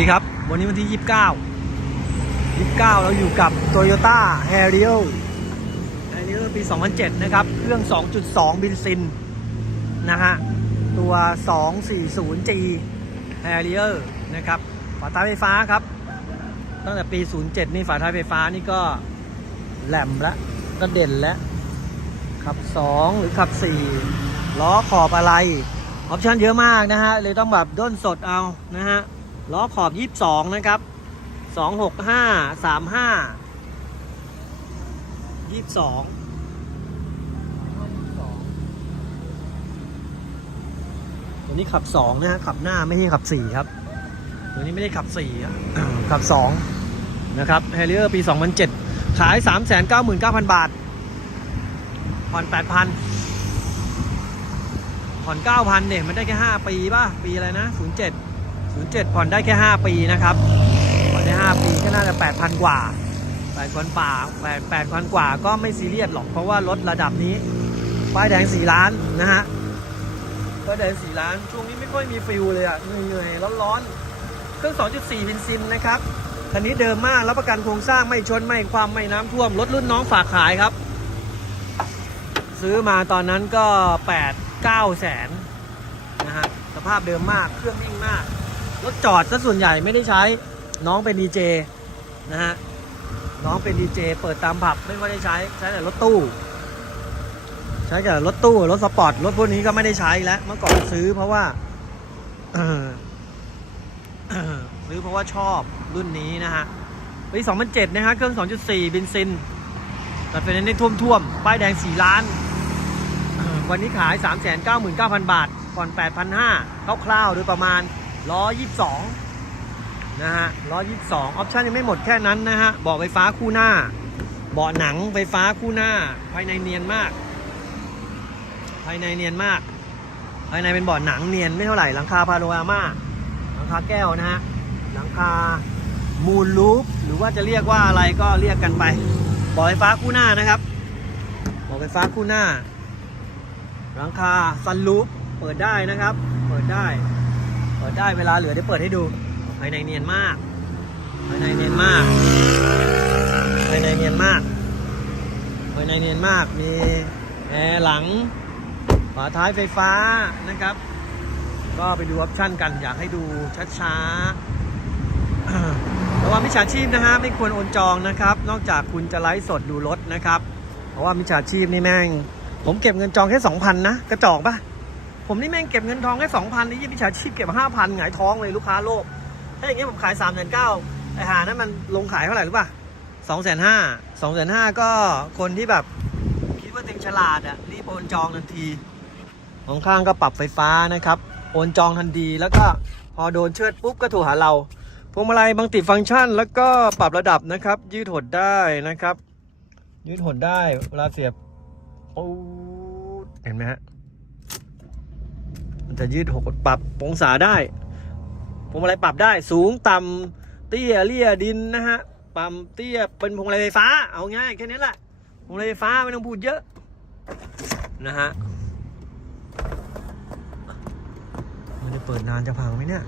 ดีครับ วันนี้วันที่ 29 29 เราอยู่กับ Toyota Harrier Harrier ปี 2007 นะครับ เครื่อง 2.2 บินซิน นะฮะ ตัว 240G Harrier นะครับ ฝาท้ายไฟฟ้าครับ ตั้งแต่ปี 07 นี่ฝาท้ายไฟฟ้านี่ก็แหลมแล้วก็เด่นแล้ว ขับ 2 หรือขับ 4 ล้อขอบอะไร ออปชั่นเยอะมากนะฮะ เลยต้องแบบด้นสดเอานะฮะ ล้อขอบ 22 นะครับ 265 35 22ตัวนี้ขับ2นะฮะขับหน้าไม่ใช่ขับ4ครับ ตัวนี้ไม่ได้ขับ4ครับขับ2นะครับ h a r r i e r ปี 2007 ขาย 399,000 บาท ผ่อน 8,000 ผ่อน 9,000เนี่ยมันได้แค่ 5 ปีป่ะ ปีอะไรนะ 07 07ผ่อนได้แค่5ปีนะครับ ผ่อนได้5ปีก็น่าจะ8,000กว่า8,000ป่า8 8,000กว่าก็ไม่ซีเรียสหรอกเพราะว่ารถระดับนี้ป้ายแดง4ล้านนะฮะป้ายแดง4ล้านช่วงนี้ไม่ค่อยมีฟิลเลยอะเหนื่อยๆร้อนๆเครื่อง2.4บินซินนะครับคันนี้เดิมมากรับประกันโครงสร้างไม่ชนไม่ความไม่น้ำท่วมรถรุ่นน้องฝากขายครับ ซื้อมาตอนนั้นก็8 9แสนนะฮะสภาพเดิมมากเครื่องนิ่งมาก รถจอดซะส่วนใหญ่ไม่ได้ใช้น้องเป็นดีเจนะฮะน้องเป็นดีเจเปิดตามผับไม่ค่อยได้ใช้ใช้แต่รถตู้ ใช้แต่รถตู้รถสปอร์ตรถพวกนี้ก็ไม่ได้ใช้แล้วเมื่อก่อนซื้อเพราะว่าซื้อเพราะว่าชอบรุ่นนี้นะฮะปี 2007 นะฮะเครื่อง 2.4 บินซินแต่เป็นในท่วมท่วมป้ายแดง 4 ล้าน วันนี้ขาย 399,000 บาทผ่อน 8,500คร่าวๆโดยประมาณ 122 นะฮะ122 ออปชั่นยังไม่หมดแค่นั้นนะฮะ เบาะไฟฟ้าคู่หน้า เบาะหนังไฟฟ้าคู่หน้า ภายในเนียนมาก ภายในเนียนมาก ภายในเป็นเบาะหนังเนียนไม่เท่าไหร่ หลังคาพาโนรามาหลังคาแก้วนะฮะ หลังคามูลลูปหรือว่าจะเรียกว่าอะไรก็เรียกกันไป เบาะไฟฟ้าคู่หน้านะครับเบาะไฟฟ้าคู่หน้า หลังคาซันลูปเปิดได้นะครับ เปิดได้ เปิดได้เวลาเหลือเดี๋ยวเปิดให้ดูภายในเนียนมากภายในเนียนมากภายในเนียนมากภายในเนียนมากมีแอร์หลังฝาท้ายไฟฟ้านะครับ ก็ไปดูออปชั่นกันอยากให้ดูช้าๆระวังมิจฉาชีพนะฮะไม่ควรโอนจองนะครับ นอกจากคุณจะไลฟ์สดดูรถนะครับ เพราะว่ามิจฉาชีพนี่แม่ง ผมเก็บเงินจองแค่สองพันนะ กระจอกปะ ผมนี่แม่งเก็บเงินทองแค่สองพันนี่ยี่มิจฉาชีพเก็บห้าพันหงายท้องเลยลูกค้าโลภถ้าอย่างเงี้ยผมขายสามแสนเก้าไอหานั้นมันลงขายเท่าไหร่รู้ป่ะสองแสนห้าสองแสนห้าก็คนที่แบบคิดว่าตัวเองฉลาดอะรีบโอนจองทันทีของข้างก็ปรับไฟฟ้านะครับ โอนจองทันทีแล้วก็พอโดนเชิดปุ๊บก็โทรหาเราพวงมาลัยบางติดฟังก์ชัน แล้วก็ปรับระดับนะครับ ยืดหดได้นะครับ ยืดหดได้เวลาเสียบปูดเห็นไหมฮะ มันจะยืดหดปรับองศาได้พวงมาลัยปรับได้สูงต่ำเตี้ยเลี่ยดินนะฮะปั๊มเตี้ยเป็นพวงมาลัยไฟฟ้าเอาง่ายแค่นี้แหละพวงมาลัยไฟฟ้าไม่ต้องพูดเยอะนะฮะมันจะเปิดนานจะพังไหมเนี่ย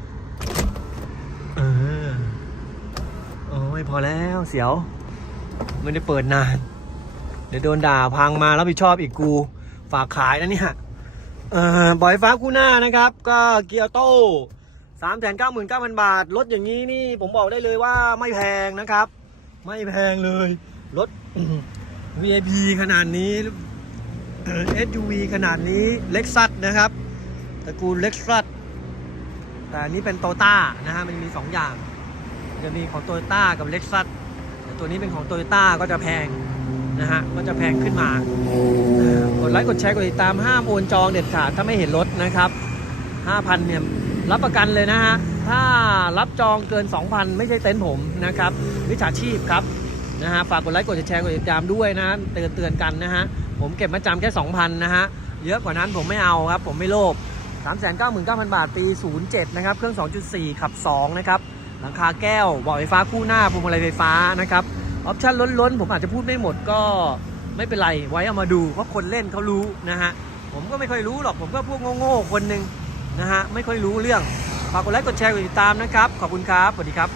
เออโอ้ยพอแล้วเสียวมันจะเปิดนาน เดี๋ยวโดนด่าพังมารับผิดชอบอีกกู ฝากขายนะเนี่ย บอยฟ้าคู่หน้านะครับ ก็เกียร์โต้สามแสนเก้าหมื่นเก้าพันบาท รถอย่างนี้นี่ผมบอกได้เลยว่าไม่แพงนะครับ ไม่แพงเลย รถ VIP ขนาดนี้ SUV ขนาดนี้เล็กซัสนะครับตระกูลเล็กซัสแต่อันนี้เป็นโตต้านะฮะมันมี 2 อย่าง จะมีของโตโยต้ากับเล็กซัสแต่ตัวนี้เป็นของโตโยต้าก็จะแพง นะฮะก็จะแพงขึ้นมาเออกดไลค์กดแชร์กดติดตามห้ามโอนจองเด็ดขาดถ้าไม่เห็นรถนะครับ 5,000เนี่ยรับประกันเลยนะฮะถ้ารับจองเกิน 2,000 ไม่ใช่เต็นท์ผมนะครับวิชาชีพครับนะฮะฝากกดไลค์กดแชร์กดติดตามด้วยนะเตือนเตือนกันนะฮะผมเก็บมาจำแค่ 2,000 นะฮะเยอะกว่านั้นผมไม่เอาครับ ผมไม่โลภ399,000 บาทปี 07 นะครับ เครื่อง 2.4 ขับ 2 นะครับ หลังคาแก้วเบาะไฟฟ้าคู่หน้าพวงมาลัยไฟฟ้านะครับ ออปชั่นล้นๆ ผมอาจจะพูดไม่หมดก็ไม่เป็นไร ไว้เอามาดู เพราะคนเล่นเขารู้นะฮะ ผมก็ไม่ค่อยรู้หรอก ผมก็พวกโง่ๆคนหนึ่งนะฮะ ไม่ค่อยรู้เรื่อง ฝากกดไลค์ กดแชร์ กดติดตามนะครับ ขอบคุณครับ สวัสดีครับ